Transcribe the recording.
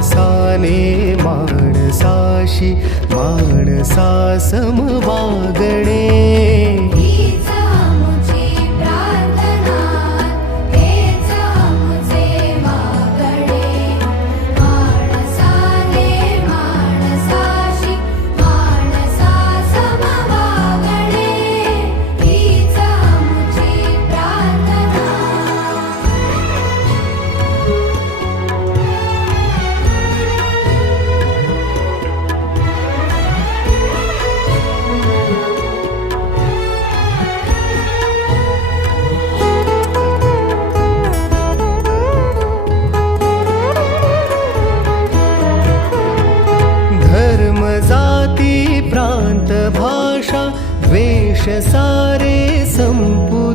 माणसाने माणसाशी माणसा सम वागणे. जाती प्रांत भाषा द्वेष सारे संपू